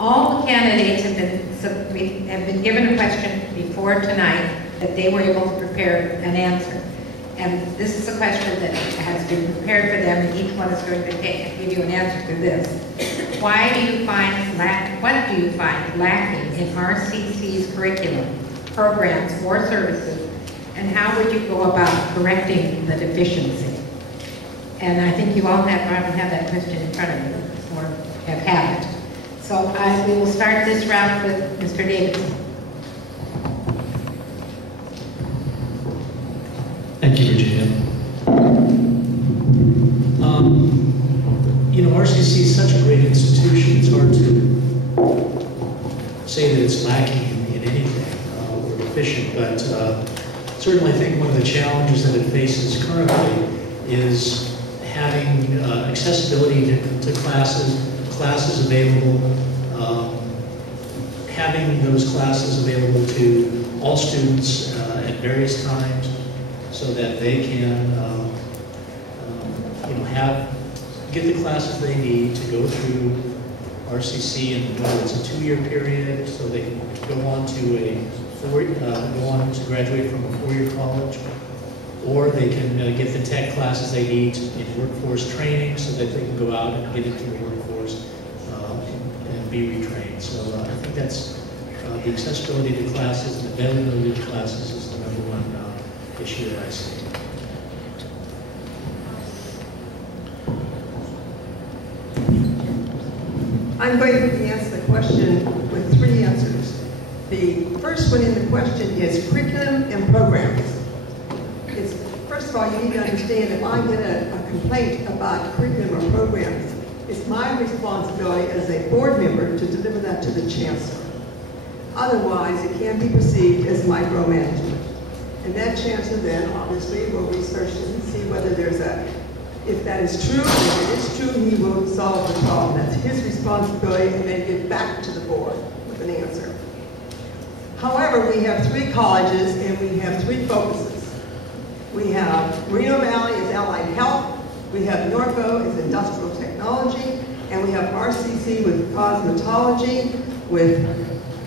All the candidates have been given a question before tonight that they were able to prepare an answer. And this is a question that has been prepared for them, and each one is going to give you an answer to this. What do you find lacking in RCC's curriculum, programs, or services, and how would you go about correcting the deficiency? And I think you all probably have that question in front of you, or have had it. So we will start this round with Mr. Davidson. Thank you, Virginia. You know, RCC is such a great institution, it's hard to say that it's lacking in anything or deficient, but certainly I think one of the challenges that it faces currently is having accessibility to classes available, having those classes available to all students at various times, so that they can, get the classes they need to go through RCC, and whether it's a 2-year period, so they can go on to graduate from a 4-year college, or they can get the tech classes they need in workforce training, so that they can go out and get into the workforce and be retrained. So I think that's the accessibility to classes and availability to classes is the number one issue that I see. I'm going to answer the question with 3 answers. The first one in the question is curriculum and programs. First of all, you need to understand if I get a complaint about curriculum or programs, it's my responsibility as a board member to deliver that to the chancellor. Otherwise, it can be perceived as micromanagement. And that chancellor then obviously will research it and see whether if that is true, if it is true, he will solve the problem. That's his responsibility, and then get back to the board with an answer. However, we have 3 colleges and we have 3 focuses. We have Moreno Valley is allied health, we have Norco is industrial technology, and we have RCC with cosmetology, with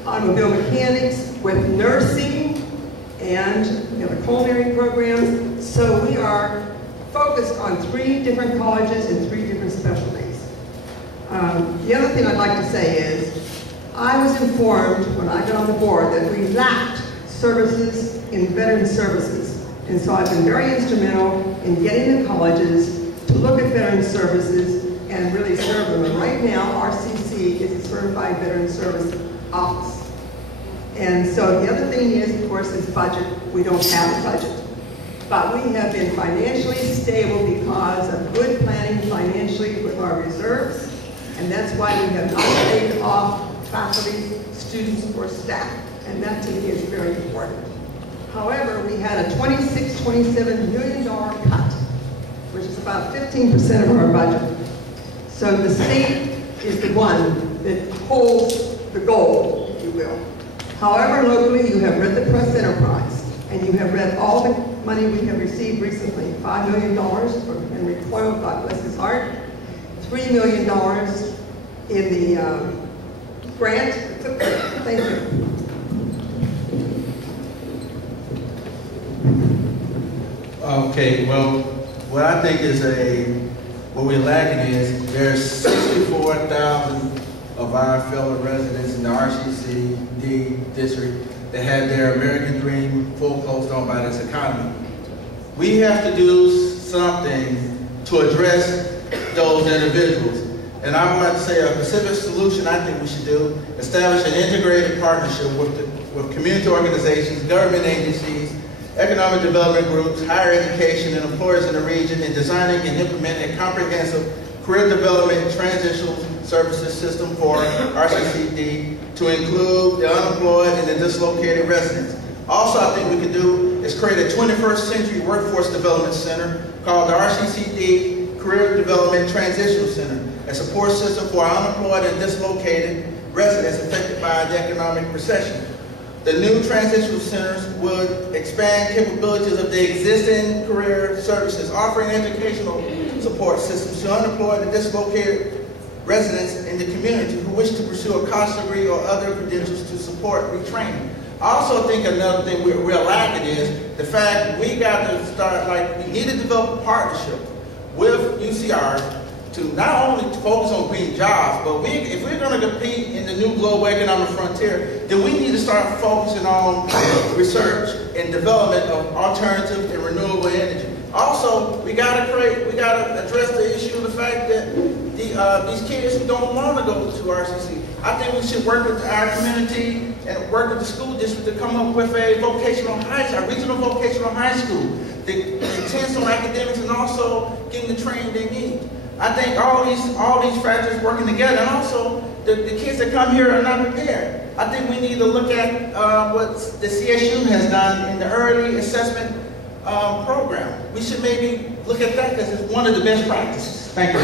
automobile mechanics, with nursing, and we have a culinary program. So we are focused on 3 different colleges and 3 different specialties. The other thing I'd like to say is, I was informed when I got on the board that we lacked services in veteran services. And so I've been very instrumental in getting the colleges to look at veteran services and really serve them. And right now, RCC is a certified veteran service office. And so the other thing is, of course, is budget. We don't have a budget. But we have been financially stable because of good planning financially with our reserves, and that's why we have not laid off faculty, students, or staff, and that to me is very important. However, we had a $27 million cut, which is about 15% of our budget. So the state is the one that holds the goal, if you will. However, locally, you have read the press enterprise, and you have read all the money we have received recently, $5 million from Henry Coyle, God bless his heart, $3 million in the grant. Thank you. Okay, well, what I think is what we're lacking is there's 64,000 of our fellow residents in the RCCD district that had their American dream foreclosed on by this economy. We have to do something to address those individuals. And I want to say a specific solution I think we should do, establish an integrated partnership with community organizations, government agencies, economic development groups, higher education, and employers in the region in designing and implementing a comprehensive career development transitional services system for RCCD to include the unemployed and the dislocated residents. Also, I think we could do is create a 21st century workforce development center called the RCCD Career Development Transitional Center, a support system for unemployed and dislocated residents affected by the economic recession. The new transitional centers would expand capabilities of the existing career services, offering educational support systems to unemployed and dislocated residents in the community who wish to pursue a college degree or other credentials to support retraining. I also think another thing we're lacking is the fact we got to start, we need to develop a partnership with UCR to not only focus on green jobs, but if we're going to compete in the new global economic frontier, then we need to start focusing on research and development of alternative and renewable energy. Also, we got to address the issue of the fact that these kids who don't want to go to RCC, I think we should work with our community and work with the school district to come up with a regional vocational high school that intends on academics and also getting the training they need. I think all these factors working together, and also the kids that come here are not prepared. I think we need to look at what the CSU has done in the early assessment program. We should maybe look at that because it's one of the best practices. Thank you.